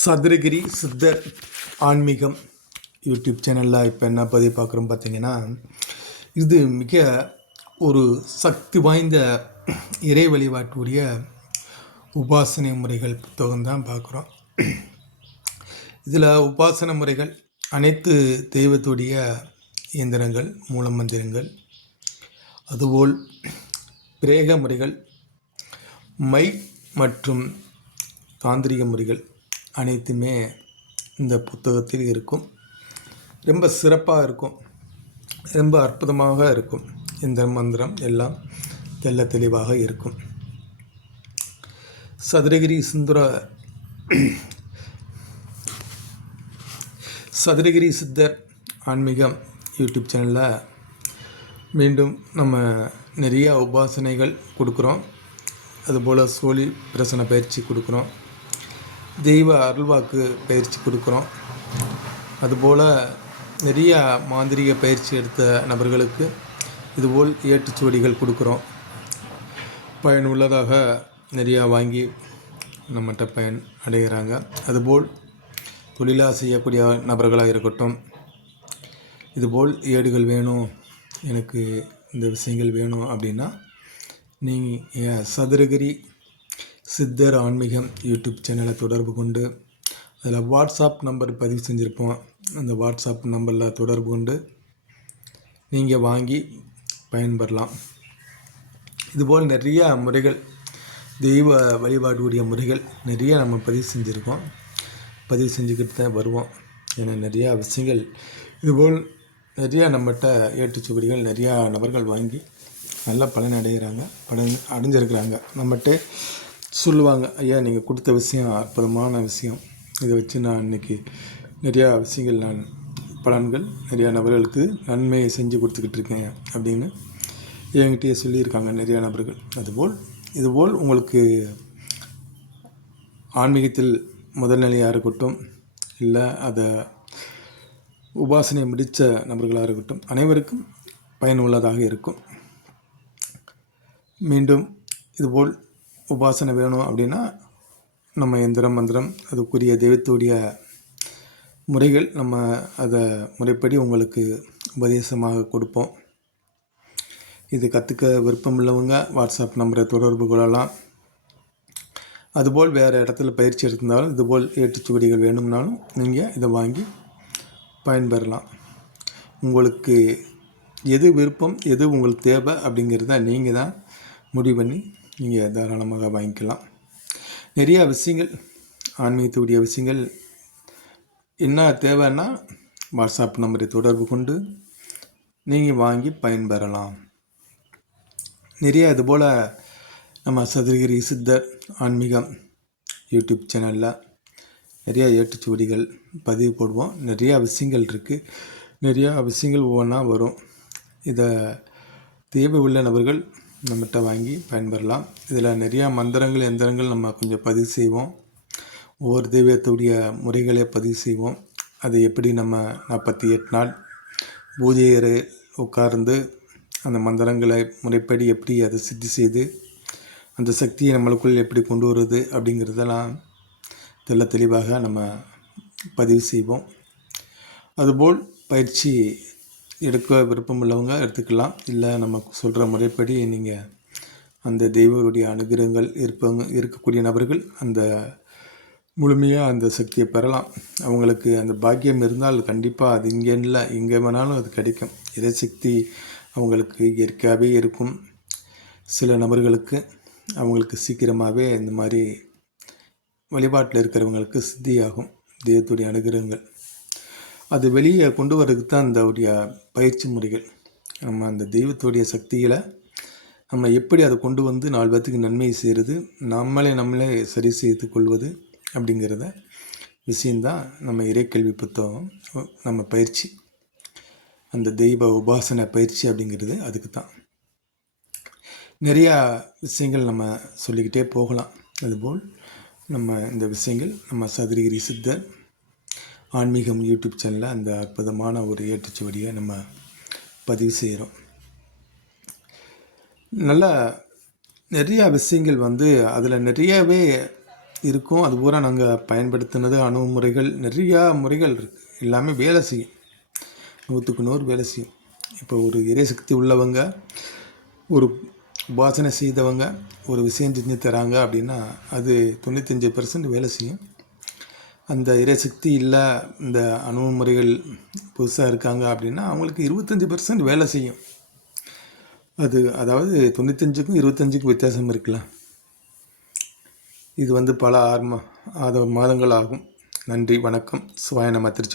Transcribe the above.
சதுரகிரி சித்தர் ஆன்மீகம் யூடியூப் சேனலில் இப்போ என்ன பதிவு பார்க்குறோம் பார்த்தீங்கன்னா, இது மிக ஒரு சக்தி வாய்ந்த இறை வழிபாட்டுடைய உபாசனை முறைகள் புத்தகம் தான் பார்க்குறோம். இதில் உபாசனை முறைகள் அனைத்து தெய்வத்துடைய இயந்திரங்கள், மூலமந்திரங்கள், அதுபோல் பிரேக முறைகள், மை மற்றும் தாந்திரிக முறைகள் அனைத்துமே இந்த புத்தகத்தில் இருக்கும். ரொம்ப சிறப்பாக இருக்கும், ரொம்ப அற்புதமாக இருக்கும். இந்த மந்திரம் எல்லாம் தெள்ள தெளிவாக இருக்கும். சதுரகிரி சித்தர் ஆன்மீகம் யூடியூப் சேனலில் மீண்டும் நம்ம நிறைய உபாசனைகள் கொடுக்குறோம். அதுபோல் சோழி பிரசன பயிற்சி கொடுக்குறோம், தெய்வ அருள்வாக்கு பயிற்சி கொடுக்குறோம். அதுபோல் நிறைய மாந்திரிக பயிற்சி எடுத்த நபர்களுக்கு இதுபோல் ஏட்டுச்சுவடிகள் கொடுக்குறோம். பயனுள்ளதாக நிறையா வாங்கி நம்மகிட்ட பயன் அடைகிறாங்க. அதுபோல் தொழிலாக செய்யக்கூடிய நபர்களாக இருக்கட்டும், இதுபோல் ஏடுகள் வேணும், எனக்கு இந்த விஷயங்கள் வேணும் அப்படின்னா நீங்கள் சதுரகிரி சித்தர் ஆன்மீகம் யூடியூப் சேனலை தொடர்பு கொண்டு, அதில் வாட்ஸ்அப் நம்பர் பதிவு செஞ்சுருப்போம். அந்த வாட்ஸ்அப் நம்பரில் தொடர்பு கொண்டு நீங்கள் வாங்கி பயன்பெறலாம். இதுபோல் நிறையா முறைகள், தெய்வ வழிபாடுடைய முறைகள் நிறையா நம்ம பதிவு செஞ்சுருக்கோம், பதிவு செஞ்சுக்கிட்டு தான் வருவோம். ஏன்னா நிறையா விஷயங்கள் இதுபோல் நிறையா நம்மகிட்ட ஏட்டுச்சுவடிகள் நிறையா நபர்கள் வாங்கி நல்ல பலன் அடைகிறாங்க, அடைஞ்சிருக்கிறாங்க. நம்மகிட்ட சொல்லுவாங்க, ஐயா நீங்கள் கொடுத்த விஷயம் அற்புதமான விஷயம், இதை வச்சு நான் இன்றைக்கி நிறையா விஷயங்கள், நான் பலன்கள் நிறையா நபர்களுக்கு நன்மையை செஞ்சு கொடுத்துக்கிட்டு இருக்கேன் அப்படின்னு என்கிட்டயே சொல்லியிருக்காங்க நிறையா நபர்கள். இதுபோல் உங்களுக்கு ஆன்மீகத்தில் முதல் நிலையாக இருக்கட்டும், இல்லை அதை உபாசனை முடித்த நபர்களாக இருக்கட்டும், அனைவருக்கும் பயனுள்ளதாக இருக்கும். மீண்டும் இதுபோல் உபாசனை வேணும் அப்படின்னா நம்ம எந்திரம் மந்திரம் அதுக்குரிய தெய்வத்துடைய முறைகள் நம்ம அதை முறைப்படி உங்களுக்கு உபதேசமாக கொடுப்போம். இது கற்றுக்க விருப்பம் உள்ளவங்க வாட்ஸ்அப் நம்பரை தொடர்பு கொள்ளலாம். அதுபோல் வேறு இடத்துல பயிற்சி எடுத்திருந்தாலும் இதுபோல் ஏட்டுச்சுவடிகள் வேணும்னாலும் நீங்கள் இதை வாங்கி பயன்பெறலாம். உங்களுக்கு எது விருப்பம், எது உங்களுக்கு தேவை அப்படிங்கிறத நீங்கள் தான் முடிவு பண்ணி நீங்கள் தாராளமாக வாங்கிக்கலாம். நிறையா விஷயங்கள், ஆன்மீகத்துடைய விஷயங்கள் என்ன தேவைன்னா வாட்ஸ்அப் நம்பரை தொடர்பு கொண்டு நீங்கள் வாங்கி பயன்பெறலாம். நிறையா இதுபோல் நம்ம சதுரகிரி சித்தர் ஆன்மீகம் யூடியூப் சேனலில் நிறையா ஏட்டுச்சுவடிகள் பதிவு போடுவோம். நிறையா விஷயங்கள் இருக்குது, நிறையா விஷயங்கள் ஒவ்வொன்றா வரும். இதை தேவை உள்ள நபர்கள் நம்மகிட்ட வாங்கி பயன்பெறலாம். இதில் நிறையா மந்திரங்கள் எந்திரங்கள் நம்ம கொஞ்சம் பதிவு செய்வோம். ஒவ்வொரு தெய்வத்துடைய முறைகளை பதிவு செய்வோம். அது எப்படி நம்ம 48 நாள் பூஜையரை உட்கார்ந்து அந்த மந்திரங்களை முறைப்படி எப்படி அதை சித்தி செய்து அந்த சக்தியை நம்மளுக்குள் எப்படி கொண்டு வருது அப்படிங்கிறதெல்லாம் தெள்ள தெளிவாக நம்ம பதிவு செய்வோம். அதுபோல் பயிற்சி எடுக்க விருப்பம் உள்ளவங்க எடுத்துக்கலாம். இல்லை நம்ம சொல்கிற முறைப்படி நீங்கள் அந்த தெய்வருடைய அனுகிரகங்கள் இருக்கக்கூடிய நபர்கள் அந்த முழுமையாக அந்த சக்தியை பெறலாம். அவங்களுக்கு அந்த பாக்கியம் இருந்தால் கண்டிப்பாக அது இங்கே இல்லை, எங்கே வேணாலும் அது கிடைக்கும். இறைசக்தி அவங்களுக்கு இயற்கையாகவே இருக்கும். சில நபர்களுக்கு அவங்களுக்கு சீக்கிரமாகவே இந்த மாதிரி வழிபாட்டில் இருக்கிறவங்களுக்கு சித்தியாகும் தெய்வத்துடைய அனுகிரகங்கள். அது வெளியே கொண்டு வர்றதுக்கு தான் அந்த பயிற்சி முறைகள். நம்ம அந்த தெய்வத்துடைய சக்திகளை நம்ம எப்படி அதை கொண்டு வந்து 4 பேர்த்துக்கு நன்மை செய்கிறது, நம்மளே சரி செய்து கொள்வது அப்படிங்கிறத விஷயந்தான் நம்ம இறைக்கல்வி புத்தகம். நம்ம பயிற்சி, அந்த தெய்வ உபாசனை பயிற்சி அப்படிங்கிறது அதுக்கு தான். நிறையா விஷயங்கள் நம்ம சொல்லிக்கிட்டே போகலாம். அதுபோல் நம்ம இந்த விஷயங்கள் நம்ம சதுரகிரி சித்தர் ஆன்மீகம் யூடியூப் சேனலில் அந்த அற்புதமான ஒரு ஏட்டுச்சுவடியை நம்ம பதிவு செய்கிறோம். நல்லா நிறையா விஷயங்கள் அதில் நிறையவே இருக்கும். அது பூரா நாங்கள் பயன்படுத்தினது அணுகுமுறைகள் நிறையா முறைகள் இருக்குது. எல்லாமே வேலை செய்யும், 100க்கு 100 வேலை செய்யும். இப்போ ஒரு இறைசக்தி உள்ளவங்க, ஒரு உபாசனை செய்தவங்க ஒரு விஷயம் செஞ்சு தராங்க அப்படின்னா அது 95% வேலை செய்யும். அந்த இறைசக்தி இல்லை, இந்த அணுகுமுறைகள் புதுசாக இருக்காங்க அப்படின்னா அவங்களுக்கு 25% வேலை செய்யும். அது அதாவது 95க்கும் 25க்கும் வித்தியாசம் இருக்கலாம். இது பல மாதங்கள் ஆகும். நன்றி, வணக்கம். சிவாய நம. திருச்சி.